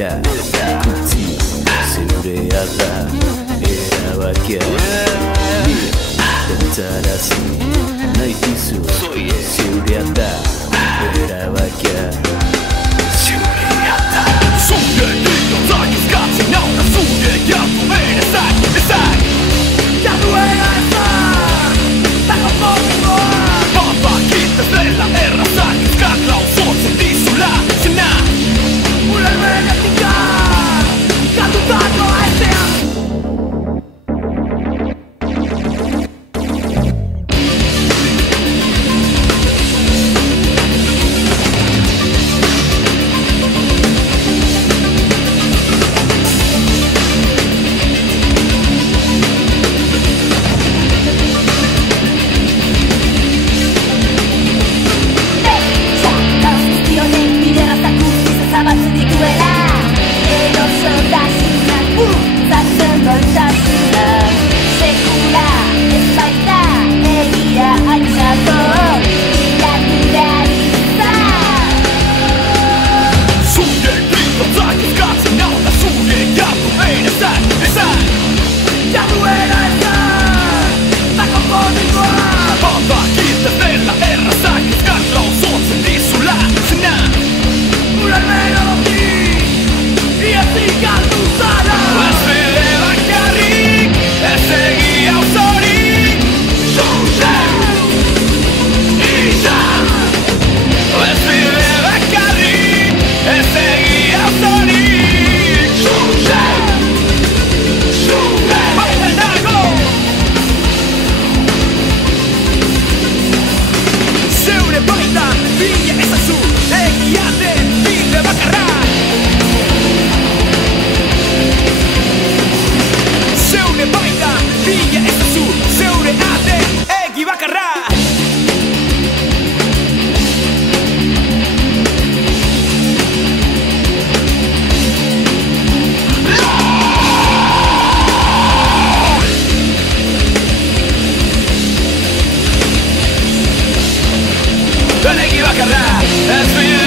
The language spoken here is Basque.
Era kuti zeurea da erabakia Pentsarazi nahi dizu zeurea da erabakia Zeurea da Zure dinotzak izkatzen hau da zure jartu bere ezak Jarduera ezak Dago motiboa Babakit ez dela errazak izkat lau zotzen dizula zena Ulerbenetika Kantutako aizean Egi bakarra, ez